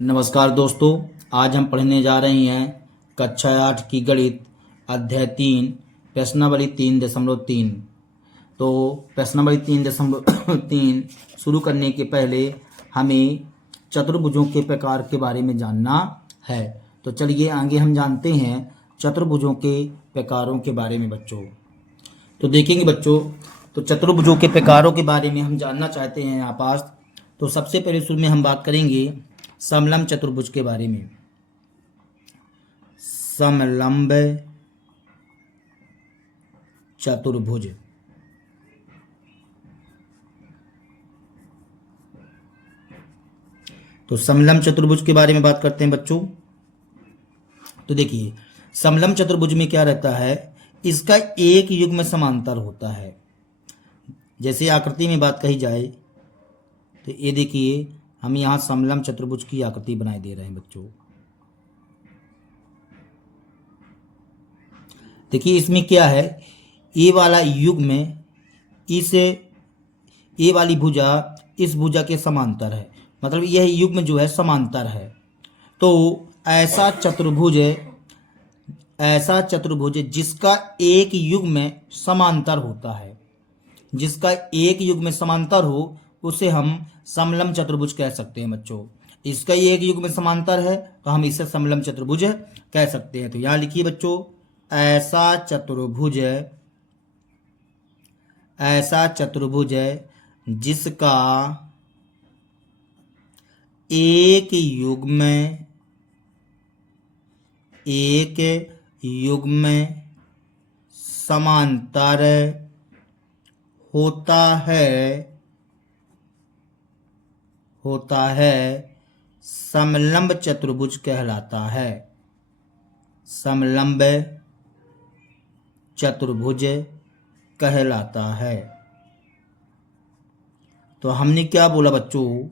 नमस्कार दोस्तों, आज हम पढ़ने जा रहे हैं कक्षा 8 की गणित अध्याय 3 प्रश्नावली 3.3। तो प्रश्नावली 3.3 शुरू करने के पहले हमें चतुर्भुजों के प्रकार के बारे में जानना है। तो चलिए आगे हम जानते हैं चतुर्भुजों के प्रकारों के बारे में बच्चों। तो देखेंगे बच्चों, तो चतुर्भुजों के प्रकारों के बारे में हम जानना चाहते हैं यहाँ पास। तो सबसे पहले शुरू में हम बात करेंगे समलंब चतुर्भुज के बारे में। समलंब चतुर्भुज। तो समलंब चतुर्भुज के बारे में बात करते हैं बच्चों। तो देखिए, समलंब चतुर्भुज में क्या रहता है, इसका एक युग्म समांतर होता है। जैसे आकृति में बात कही जाए तो ये देखिए, हम यहाँ समलंब चतुर्भुज की आकृति बनाए दे रहे हैं बच्चों। देखिए इसमें क्या है, ए वाला युग्म इस ए वाली भुजा इस भुजा के समांतर है, मतलब यह युग्म जो है समांतर है। तो ऐसा चतुर्भुज जिसका एक युग्म समांतर होता है, जिसका एक युग्म समांतर हो उसे हम समलंब चतुर्भुज कह सकते हैं बच्चों। इसका ही एक युग्म समांतर है तो हम इसे समलंब चतुर्भुज कह सकते हैं। तो यहाँ लिखिए बच्चों, ऐसा चतुर्भुज जिसका एक युग्म समांतर होता है समलंब चतुर्भुज कहलाता है। समलंब चतुर्भुज कहलाता है। तो हमने क्या बोला बच्चों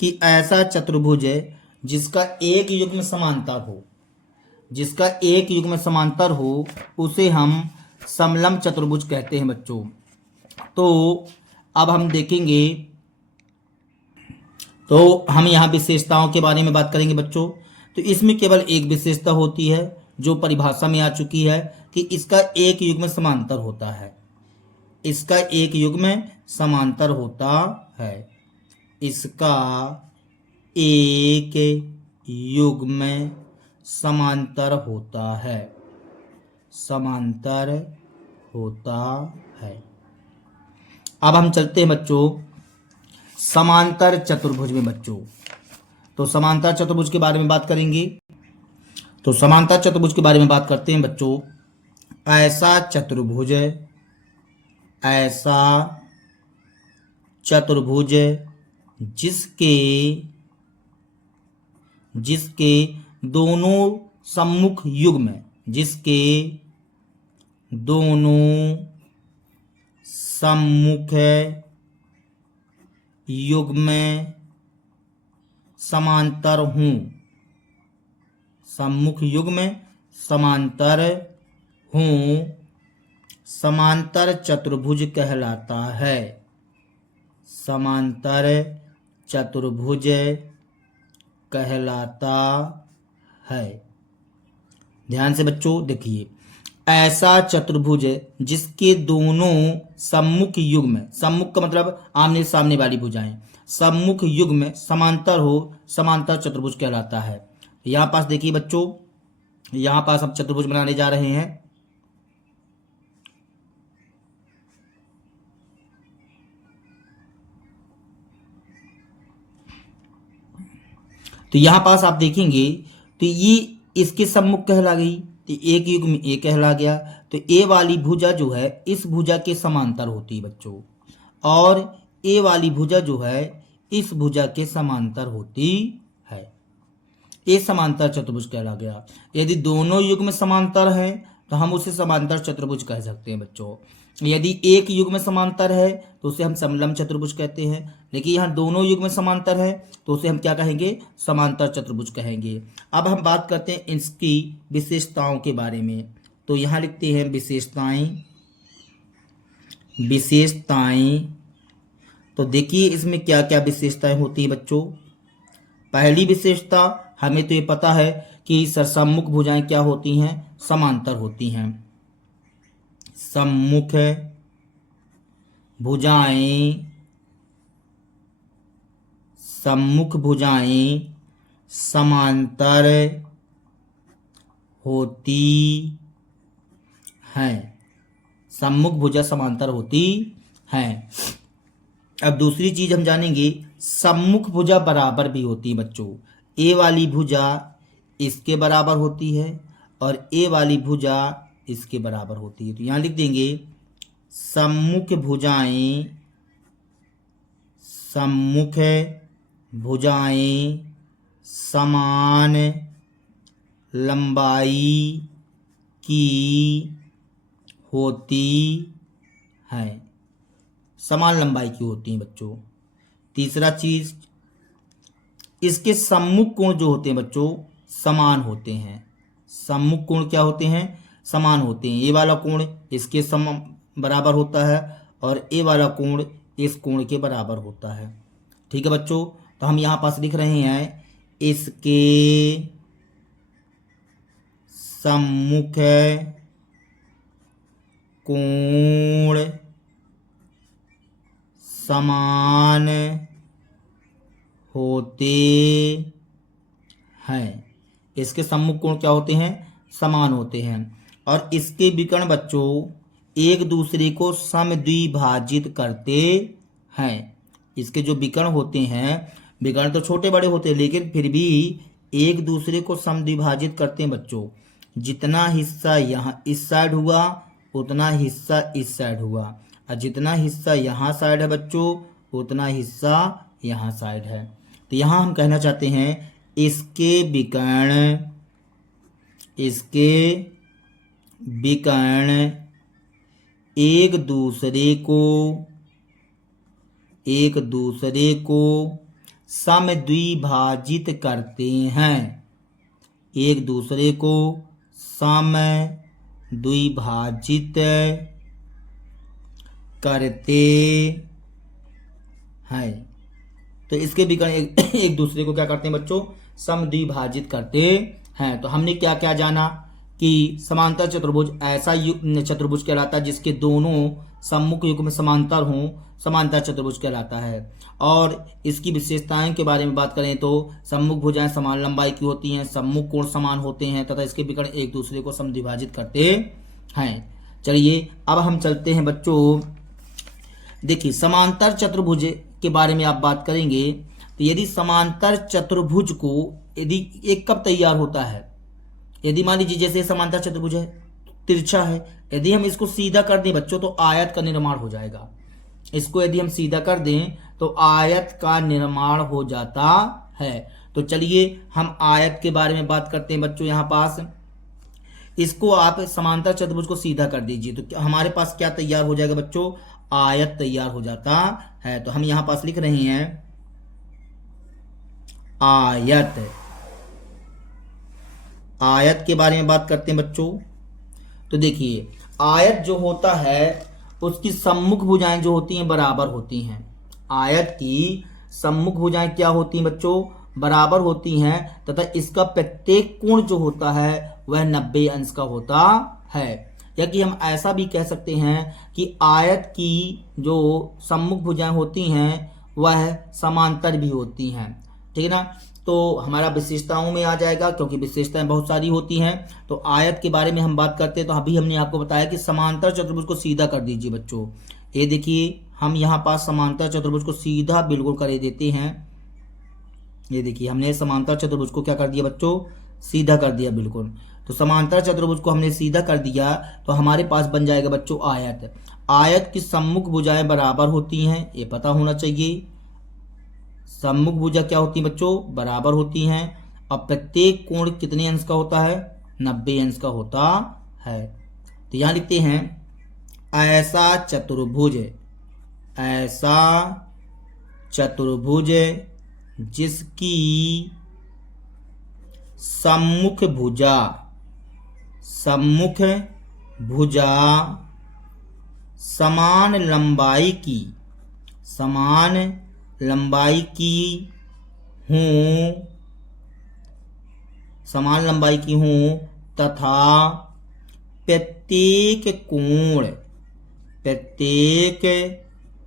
कि ऐसा चतुर्भुज जिसका एक युग्म समांतर हो उसे हम समलंब चतुर्भुज कहते हैं बच्चों। तो अब हम देखेंगे, तो हम यहाँ विशेषताओं के बारे में बात करेंगे बच्चों। तो इसमें केवल एक विशेषता होती है जो परिभाषा में आ चुकी है कि इसका एक युग्म समांतर होता है। इसका एक युग्म समांतर होता है। इसका एक युग्म समांतर होता है। अब हम चलते हैं बच्चों समांतर चतुर्भुज में बच्चों। तो समांतर चतुर्भुज के बारे में बात करेंगे। तो समांतर चतुर्भुज के बारे में बात करते हैं बच्चों। ऐसा चतुर्भुज जिसके दोनों सम्मुख युग्म समांतर हूँ। सम्मुख युग्म समांतर हूँ, समांतर चतुर्भुज कहलाता है। समांतर चतुर्भुज कहलाता है। ध्यान से बच्चों देखिए, ऐसा चतुर्भुज जिसके दोनों सम्मुख का मतलब आमने सामने वाली भुजाएं, सम्मुख युग्म समांतर हो, समांतर चतुर्भुज कहलाता है। यहाँ पास देखिए बच्चों, यहाँ पास हम चतुर्भुज बनाने जा रहे हैं। तो यहाँ पास आप देखेंगे तो ये इसके सम्मुख कहला गई, तो एक युग्म ए कहला गया। तो ए वाली भुजा जो है इस भुजा के समांतर होती है बच्चों, और ए वाली भुजा जो है इस भुजा के समांतर होती है। ए समांतर चतुर्भुज कहला गया। यदि दोनों युग्म समांतर हैं तो हम उसे समांतर चतुर्भुज कह सकते हैं बच्चों। यदि एक युग्म समांतर है तो उसे हम समलंब चतुर्भुज कहते हैं, लेकिन यहाँ दोनों युग्म समांतर है तो उसे हम क्या कहेंगे, समांतर चतुर्भुज कहेंगे। अब हम बात करते हैं इसकी विशेषताओं के बारे में। तो यहाँ लिखते हैं विशेषताएं। तो देखिए इसमें क्या क्या विशेषताएं होती है बच्चों। पहली विशेषता हमें तो ये पता है कि सरसम्मुख भुजाएं क्या होती हैं, समांतर होती हैं। सम्मुख भुजाएं, सम्मुख भुजाएं समांतर होती हैं, सम्मुख भुजा समांतर होती हैं। अब दूसरी चीज हम जानेंगे, सम्मुख भुजा बराबर भी होती है बच्चों। ए वाली भुजा इसके बराबर होती है और ए वाली भुजा इसके बराबर होती है। तो यहाँ लिख देंगे सम्मुख भुजाएं, सम्मुख भुजाएं समान लंबाई की होती हैं, समान लंबाई की होती हैं बच्चों। तीसरा चीज, इसके सम्मुख कोण जो होते हैं बच्चों समान होते हैं। सम्मुख कोण क्या होते हैं, समान होते हैं। ए वाला कोण इसके बराबर होता है और ए वाला कोण इस कोण के बराबर होता है। ठीक है बच्चों, तो हम यहाँ पास लिख रहे हैं इसके सम्मुख कोण समान होते हैं। इसके सम्मुख कोण क्या होते हैं, समान होते हैं। और इसके विकर्ण बच्चों एक दूसरे को समद्विभाजित करते हैं। इसके जो विकर्ण होते हैं, विकर्ण तो छोटे बड़े होते हैं लेकिन फिर भी एक दूसरे को समद्विभाजित करते हैं बच्चों। जितना हिस्सा यहाँ इस साइड हुआ उतना हिस्सा इस साइड हुआ, और जितना हिस्सा यहाँ साइड है बच्चों उतना हिस्सा यहाँ साइड है। तो यहाँ हम कहना चाहते हैं इसके विकर्ण एक दूसरे को समद्विभाजित करते हैं, एक दूसरे को समद्विभाजित करते हैं। तो इसके विकर्ण एक दूसरे को क्या करते हैं बच्चों, समद्विभाजित करते हैं। तो हमने क्या क्या जाना कि समांतर चतुर्भुज ऐसा चतुर्भुज कहलाता है जिसके दोनों सम्मुख युग्म समांतर हों, समांतर चतुर्भुज कहलाता है। और इसकी विशेषताएं के बारे में बात करें तो सम्मुख भुजाएं समान लंबाई की होती हैं, सम्मुख कोण समान होते हैं तथा इसके विकर्ण एक दूसरे को समद्विभाजित करते हैं। चलिए अब हम चलते हैं बच्चों, देखिए समांतर चतुर्भुज के बारे में आप बात करेंगे तो यदि समांतर चतुर्भुज को यदि एक कब तैयार होता है, यदि मान लीजिए जैसे समांतर चतुर्भुज है तिरछा है, यदि हम इसको सीधा कर दें बच्चों तो आयत का निर्माण हो जाएगा। इसको यदि हम सीधा कर दें तो आयत का निर्माण हो जाता है। तो चलिए हम आयत के बारे में बात करते हैं बच्चों। यहाँ पास इसको आप समांतर चतुर्भुज को सीधा कर दीजिए तो हमारे पास क्या तैयार हो जाएगा बच्चों, आयत तैयार हो जाता है। तो हम यहाँ पास लिख रहे हैं आयत। आयत के बारे में बात करते हैं बच्चों। तो देखिए आयत जो होता है उसकी सम्मुख भुजाएं जो होती हैं बराबर होती हैं। आयत की सम्मुख भुजाएं क्या होती हैं बच्चों, बराबर होती हैं तथा इसका प्रत्येक कोण जो होता है वह 90 अंश का होता है। या कि हम ऐसा भी कह सकते हैं कि आयत की जो सम्मुख भुजाएं होती हैं वह समांतर भी होती हैं। ठीक है ना, तो हमारा विशेषताओं में आ जाएगा क्योंकि विशेषताएं बहुत सारी होती हैं। तो आयत के बारे में हम बात करते हैं तो अभी हमने आपको बताया कि समांतर चतुर्भुज को सीधा कर दीजिए बच्चों। ये देखिए हम यहाँ पास समांतर चतुर्भुज को सीधा बिल्कुल कर देते हैं। ये देखिए हमने समांतर चतुर्भुज को क्या कर दिया बच्चों, सीधा कर दिया बिल्कुल। तो समांतर चतुर्भुज को हमने सीधा कर दिया तो हमारे पास बन जाएगा बच्चों आयत। आयत की सम्मुख भुजाएं बराबर होती हैं, ये पता होना चाहिए। सम्मुख भुजा क्या होती है बच्चों, बराबर होती हैं। अब प्रत्येक कोण कितने अंश का होता है, 90 अंश का होता है। तो यहाँ लिखते हैं ऐसा चतुर्भुज, ऐसा चतुर्भुज जिसकी सम्मुख भुजा समान लंबाई की हूँ, समान लंबाई की हूँ तथा प्रत्येक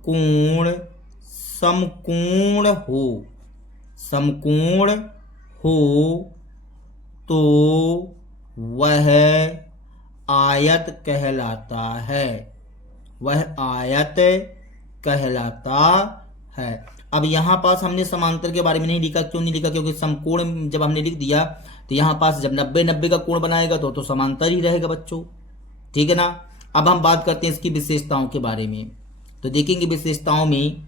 कोण समकोण हो तो वह आयत कहलाता है। अब यहाँ पास हमने समांतर के बारे में नहीं लिखा। क्यों नहीं लिखा? क्योंकि समकोण जब हमने लिख दिया तो यहाँ पास जब 90-90 का कोण बनाएगा तो समांतर ही रहेगा बच्चों। ठीक है ना। अब हम बात करते हैं इसकी विशेषताओं के बारे में। तो देखेंगे विशेषताओं में,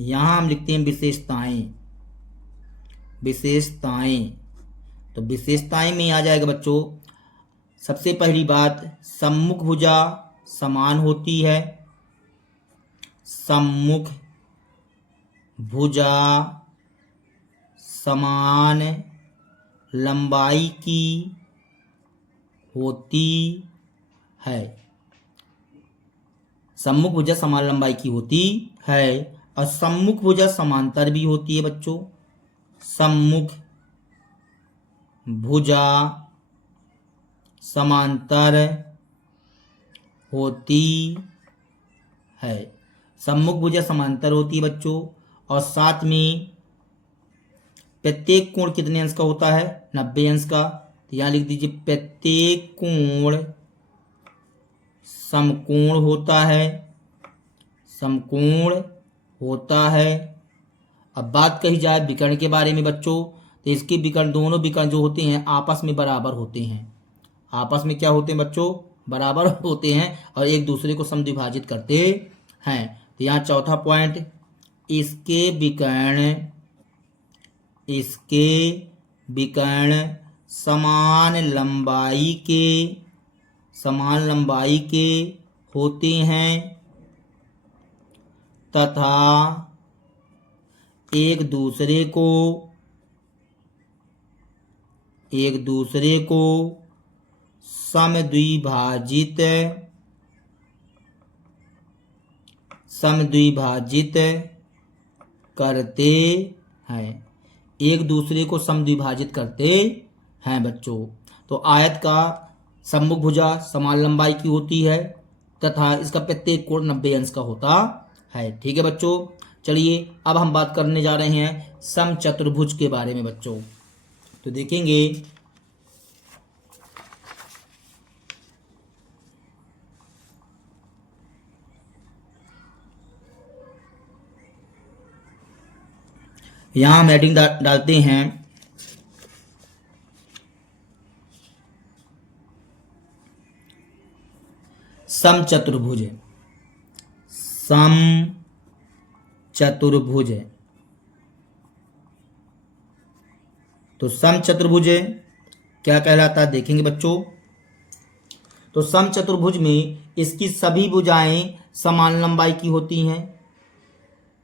यहाँ हम लिखते हैं विशेषताएं। तो विशेषताएं में आ जाएगा बच्चों, सबसे पहली बात, सम्मुख भुजा समान होती है। सम्मुख भुजा समान लंबाई की होती है। सम्मुख भुजा समान लंबाई की होती है और सम्मुख भुजा समांतर भी होती है बच्चों। सम्मुख भुजा समांतर होती है। सम्मुख भुजा समांतर होती है बच्चों। और साथ में प्रत्येक कोण कितने अंश का होता है? 90 अंश का। तो यहाँ लिख दीजिए प्रत्येक कोण समकोण होता है। अब बात कही जाए विकर्ण के बारे में बच्चों, तो इसके विकर्ण, दोनों विकर्ण जो होते हैं आपस में बराबर होते हैं। आपस में क्या होते हैं बच्चों? बराबर होते हैं और एक दूसरे को समद्विभाजित करते हैं। तो यहाँ चौथा पॉइंट, इसके विकर्ण समान लंबाई के होते हैं तथा एक दूसरे को समद्विभाजित करते हैं। एक दूसरे को समद्विभाजित करते हैं बच्चों। तो आयत का सम्मुख भुजा समान लंबाई की होती है तथा इसका प्रत्येक कोण 90 अंश का होता है। ठीक है बच्चों। चलिए अब हम बात करने जा रहे हैं समचतुर्भुज के बारे में बच्चों। तो देखेंगे यहाँ हम हेडिंग डालते हैं समचतुर्भुज। तो समचतुर्भुज क्या कहलाता है देखेंगे बच्चों। तो समचतुर्भुज में इसकी सभी भुजाएं समान लंबाई की होती हैं।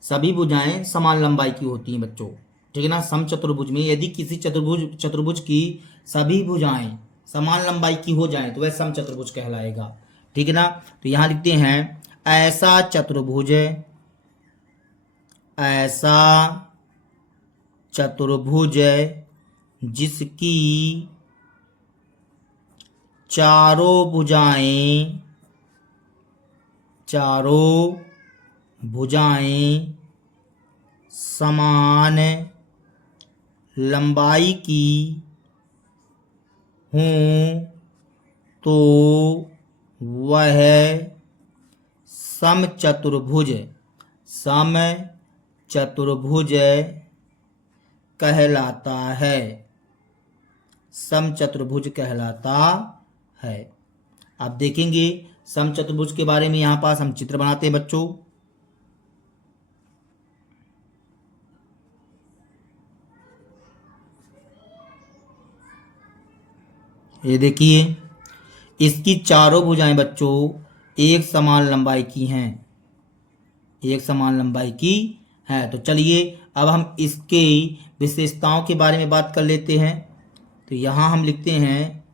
सभी भुजाएं समान लंबाई की होती हैं बच्चों। ठीक है ना। समचतुर्भुज में यदि किसी चतुर्भुज की सभी भुजाएं समान लंबाई की हो जाएं तो वह समचतुर्भुज कहलाएगा। ठीक है ना। तो यहां लिखते हैं ऐसा चतुर्भुज जिसकी चारों भुजाएं समान लंबाई की हों तो वह समचतुर्भुज कहलाता है। समचतुर्भुज कहलाता है। आप देखेंगे समचतुर्भुज के बारे में यहाँ पास हम चित्र बनाते हैं बच्चों। ये देखिए इसकी चारों भुजाएं बच्चों एक समान लंबाई की हैं। तो चलिए अब हम इसके विशेषताओं के बारे में बात कर लेते हैं। तो यहाँ हम लिखते हैं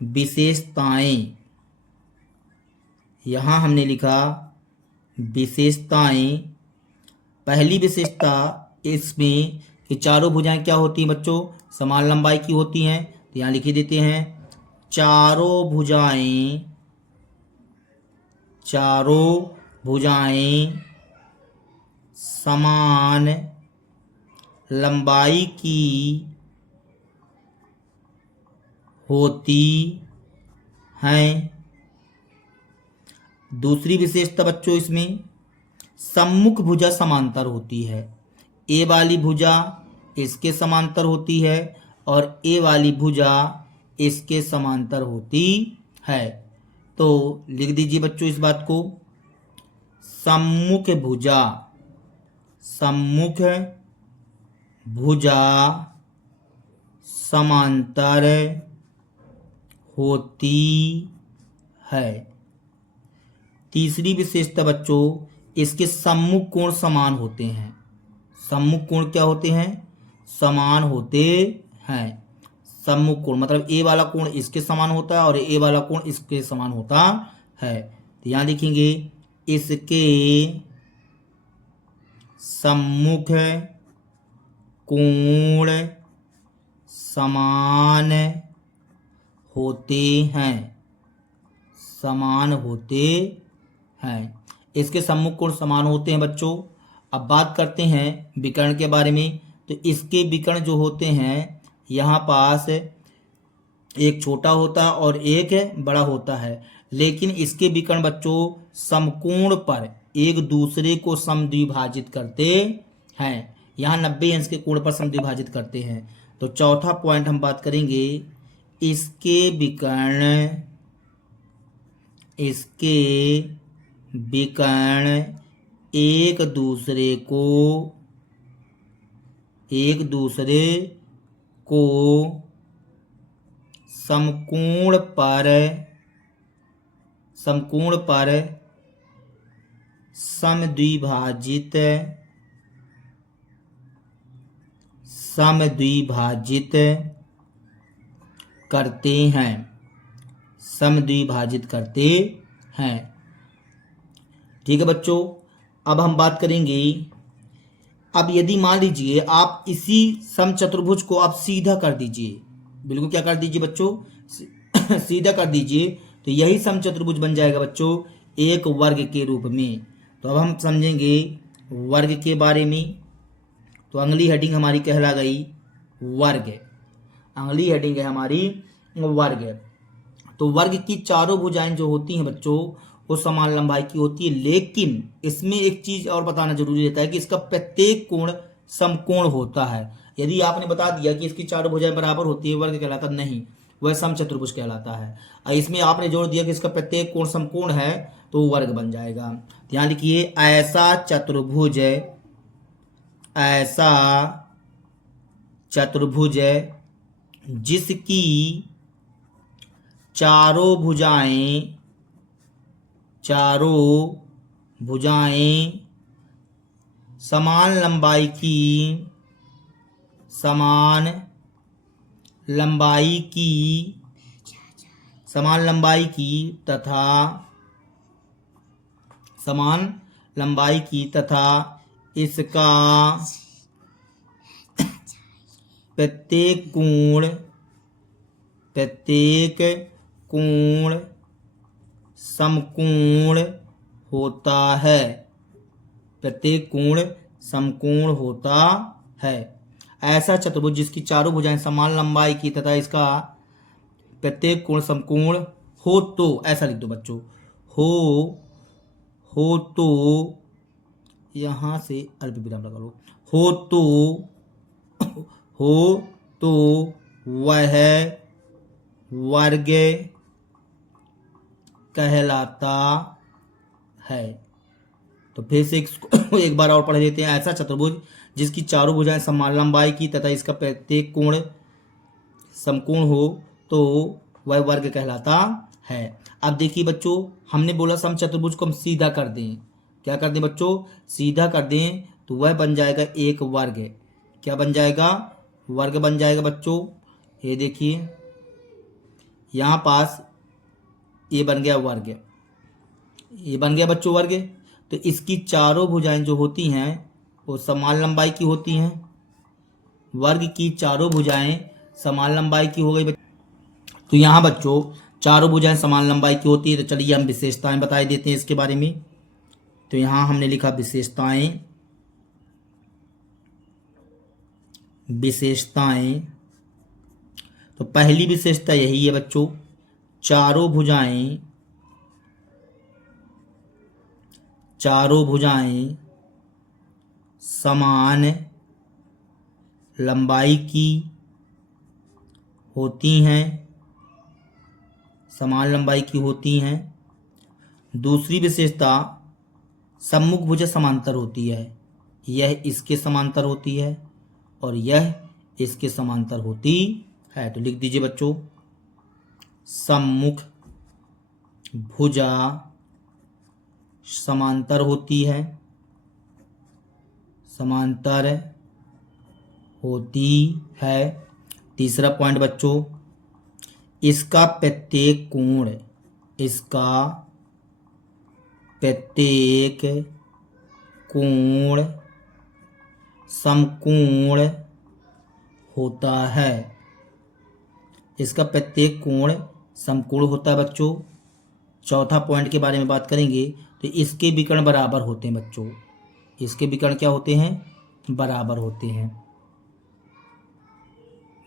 विशेषताएं। यहाँ हमने लिखा विशेषताएं। पहली विशेषता, इसमें कि चारों भुजाएं क्या होती हैं बच्चों, समान लंबाई की होती हैं। तो यहाँ लिख देते हैं चारों भुजाएं समान लंबाई की होती हैं। दूसरी विशेषता बच्चों इसमें सम्मुख भुजा समांतर होती है। ए वाली भुजा इसके समांतर होती है और ए वाली भुजा इसके समांतर होती है। तो लिख दीजिए बच्चों इस बात को, सम्मुख भुजा समांतर होती है। तीसरी विशेषता बच्चों, इसके सम्मुख कोण समान होते हैं। सम्मुख कोण क्या होते हैं, समान होते हैं। सम्मुख कोण मतलब ए वाला कोण इसके समान होता है और ए वाला कोण इसके समान होता है। तो यहाँ लिखेंगे इसके सम्मुख कोण समान होते हैं, समान होते हैं। इसके सम्मुख कोण समान होते हैं बच्चों। अब बात करते हैं विकर्ण के बारे में। तो इसके विकर्ण जो होते हैं, यहाँ पास एक छोटा होता है और एक बड़ा होता है, लेकिन इसके विकर्ण बच्चों समकोण पर एक दूसरे को समद्विभाजित करते हैं। यहाँ 90 अंश के कोण पर समद्विभाजित करते हैं। तो चौथा पॉइंट हम बात करेंगे, इसके विकर्ण एक दूसरे को समकोण पर समद्विभाजित करते हैं, समद्विभाजित करते हैं। ठीक है बच्चों, अब हम बात करेंगे, अब यदि मान लीजिए आप इसी समचतुर्भुज को आप सीधा कर दीजिए, बिल्कुल क्या कर दीजिए बच्चों, सीधा कर दीजिए, तो यही समचतुर्भुज बन जाएगा बच्चों एक वर्ग के रूप में। तो अब हम समझेंगे वर्ग के बारे में। तो अगली हेडिंग हमारी कहला गई वर्ग। अगली हेडिंग है हमारी वर्ग। तो वर्ग की चारों भुजाएं जो होती हैं बच्चों वो समान लंबाई की होती है, लेकिन इसमें एक चीज और बताना जरूरी रहता है कि इसका प्रत्येक कोण समकोण होता है। यदि आपने बता दिया कि इसकी चारों भुजाएं बराबर होती है, वर्ग कहलाता नहीं, वह समचतुर्भुज कहलाता है। और इसमें आपने जोड़ दिया कि इसका प्रत्येक कोण समकोण है, तो वर्ग बन जाएगा। ध्यान रखिए, ऐसा चतुर्भुज जिसकी चारों भुजाएं समान लंबाई की तथा इसका प्रत्येक कोण समकोण होता है, प्रत्येक कोण समकोण होता है। ऐसा चतुर्भुज जिसकी चारों भुजाएं समान लंबाई की तथा इसका प्रत्येक कोण समकोण हो तो, ऐसा लिख दो बच्चों, हो तो, यहां से अल्प विराम लगा लो, हो तो वह वर्ग कहलाता है। तो फिर से एक बार और पढ़ लेते हैं। ऐसा चतुर्भुज जिसकी चारों भुजाएं समान लंबाई की तथा इसका प्रत्येक कोण समकोण हो तो वह वर्ग कहलाता है। अब देखिए बच्चों, हमने बोला समचतुर्भुज को हम सीधा कर दें। क्या कर दें बच्चों, सीधा कर दें, तो वह बन जाएगा एक वर्ग। क्या बन जाएगा, वर्ग बन जाएगा बच्चों। ये देखिए यहाँ पास ये बन गया वर्ग, ये बन गया बच्चों वर्ग। तो इसकी चारों भुजाएं जो होती हैं वो समान लंबाई की होती हैं, वर्ग की चारों भुजाएं समान लंबाई की हो गई। तो यहाँ बच्चों चारों भुजाएं समान लंबाई की होती है। तो चलिए हम विशेषताएं बता देते हैं इसके बारे में। तो यहाँ हमने लिखा विशेषताएं। विशेषताएं तो पहली विशेषता यही है बच्चों, चारों भुजाएं समान लंबाई की होती हैं, समान लंबाई की होती हैं। दूसरी विशेषता सम्मुख भुजा समांतर होती है, यह इसके समांतर होती है और यह इसके समांतर होती है। तो लिख दीजिए बच्चों, सम्मुख भुजा समांतर होती है, समांतर होती है। तीसरा पॉइंट बच्चों, इसका प्रत्येक कोण समकोण होता है। इसका प्रत्येक कोण समकोण होता है बच्चों। चौथा पॉइंट के बारे में बात करेंगे तो इसके विकर्ण बराबर होते हैं बच्चों। इसके विकर्ण क्या होते हैं? बराबर होते हैं।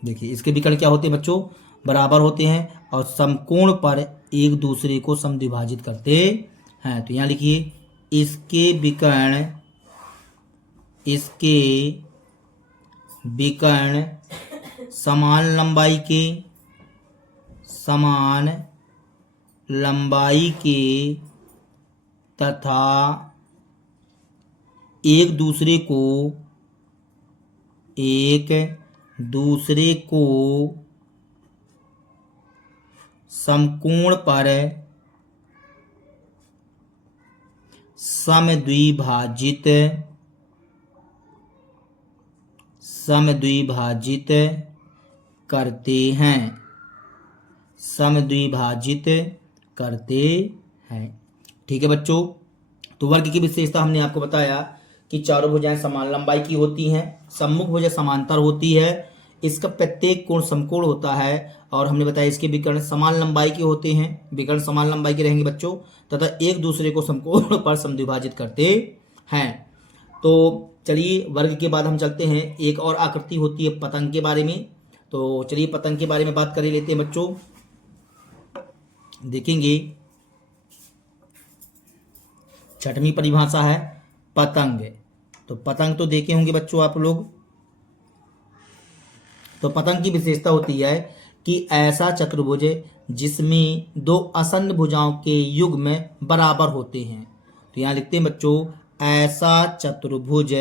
देखिए इसके विकर्ण क्या होते हैं बच्चों? बराबर होते हैं और समकोण पर एक दूसरे को समद्विभाजित करते हैं। तो यहाँ लिखिए, इसके विकर्ण समान लंबाई के तथा एक दूसरे को समकोण पर समद्विभाजित करते हैं। ठीक है बच्चों, तो वर्ग की विशेषता हमने आपको बताया कि चारों भुजाएं समान लंबाई की होती हैं, सम्मुख भुजा समांतर होती है, इसका प्रत्येक कोण समकोण होता है और हमने बताया इसके विकर्ण समान लंबाई के होते हैं, विकर्ण समान लंबाई के रहेंगे बच्चों, तथा एक दूसरे को समकोण पर समद्विभाजित करते हैं। तो चलिए वर्ग के बाद हम चलते हैं, एक और आकृति होती है पतंग के बारे में। तो चलिए पतंग के बारे में बात कर लेते हैं बच्चों। देखेंगे छठवीं परिभाषा है पतंग। तो पतंग तो देखे होंगे बच्चों आप लोग। तो पतंग की विशेषता होती है कि ऐसा चतुर्भुज जिसमें दो आसन्न भुजाओं के युग्म बराबर होते हैं। तो यहाँ लिखते हैं बच्चों, ऐसा चतुर्भुज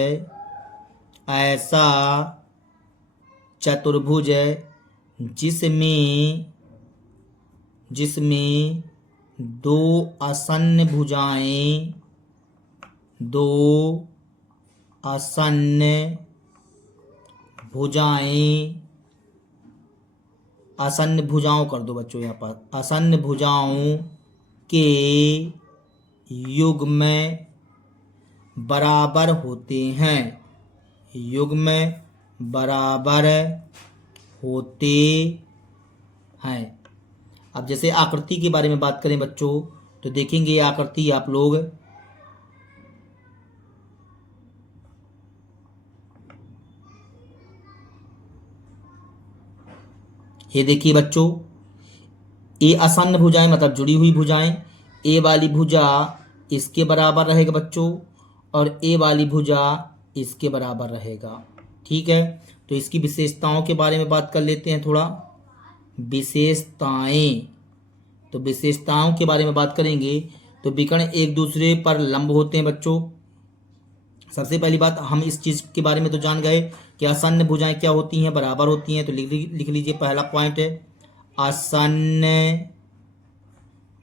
जिसमें दो आसन्न भुजाओं कर दो बच्चों, यहाँ पर आसन्न भुजाओं के युग्म बराबर होते हैं, अब जैसे आकृति के बारे में बात करें बच्चों, तो देखेंगे ये आकृति आप लोग, ये देखिए बच्चों, ये आसन्न भुजाएं मतलब जुड़ी हुई भुजाएं, ए वाली भुजा इसके बराबर रहेगा बच्चों और ए वाली भुजा इसके बराबर रहेगा। ठीक है, तो इसकी विशेषताओं के बारे में बात कर लेते हैं थोड़ा। तो विशेषताओं के बारे में बात करेंगे तो विकर्ण एक दूसरे पर लंब होते हैं बच्चों। सबसे पहली बात, हम इस चीज के बारे में तो जान गए कि आसन्न भुजाएं क्या होती हैं, बराबर होती हैं। तो लिख लीजिए, पहला पॉइंट है आसन्न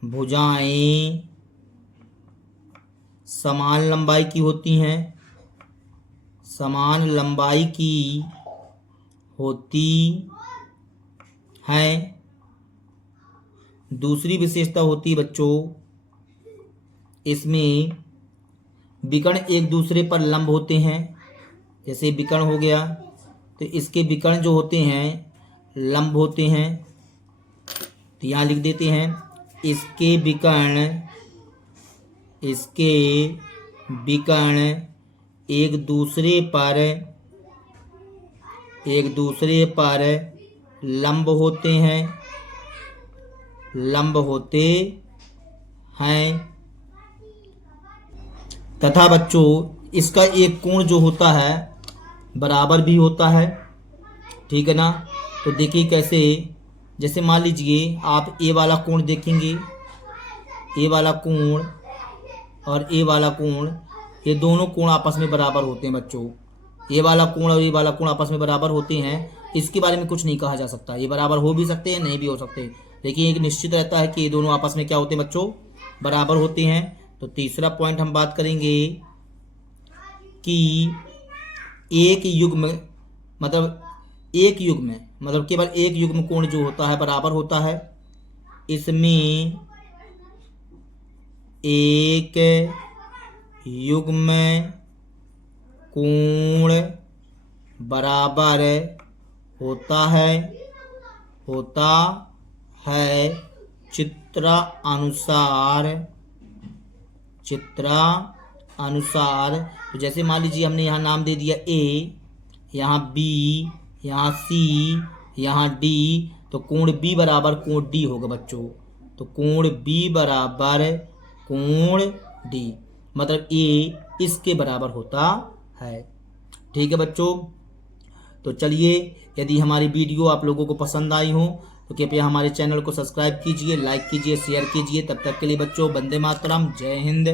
भुजाएं समान लंबाई की होती हैं, दूसरी विशेषता होती है बच्चों, इसमें विकर्ण एक दूसरे पर लंब होते हैं। जैसे विकर्ण हो गया तो इसके विकर्ण जो होते हैं लंब होते हैं। तो यहाँ लिख देते हैं इसके विकर्ण एक दूसरे पर लंब होते हैं तथा बच्चों इसका एक कोण जो होता है बराबर भी होता है। ठीक है ना। तो देखिए कैसे, जैसे मान लीजिए आप ए वाला कोण देखेंगे, ए वाला कोण और ए वाला कोण, ये दोनों कोण आपस में बराबर होते हैं बच्चों। ये वाला कोण और ये वाला कोण आपस में बराबर होते हैं। इसके बारे में कुछ नहीं कहा जा सकता, ये बराबर हो भी सकते हैं नहीं भी हो सकते, लेकिन एक निश्चित रहता है कि ये दोनों आपस में क्या होते हैं बच्चों, बराबर होते हैं। तो तीसरा पॉइंट हम बात करेंगे कि एक युग्म मतलब केवल एक युग्म कोण जो होता है बराबर होता है। इसमें एक युग्म कोण बराबर होता है चित्रानुसार। तो जैसे मान लीजिए हमने यहाँ नाम दे दिया ए, यहाँ बी, यहाँ सी, यहाँ डी, तो कोण बी बराबर कोण डी होगा बच्चों। तो कोण बी बराबर कोण डी, मतलब ए इसके बराबर होता है। ठीक है बच्चों। तो चलिए, यदि हमारी वीडियो आप लोगों को पसंद आई हो तो कृपया हमारे चैनल को सब्सक्राइब कीजिए, लाइक कीजिए, शेयर कीजिए। तब तक के लिए बच्चों वंदे मातरम, जय हिंद।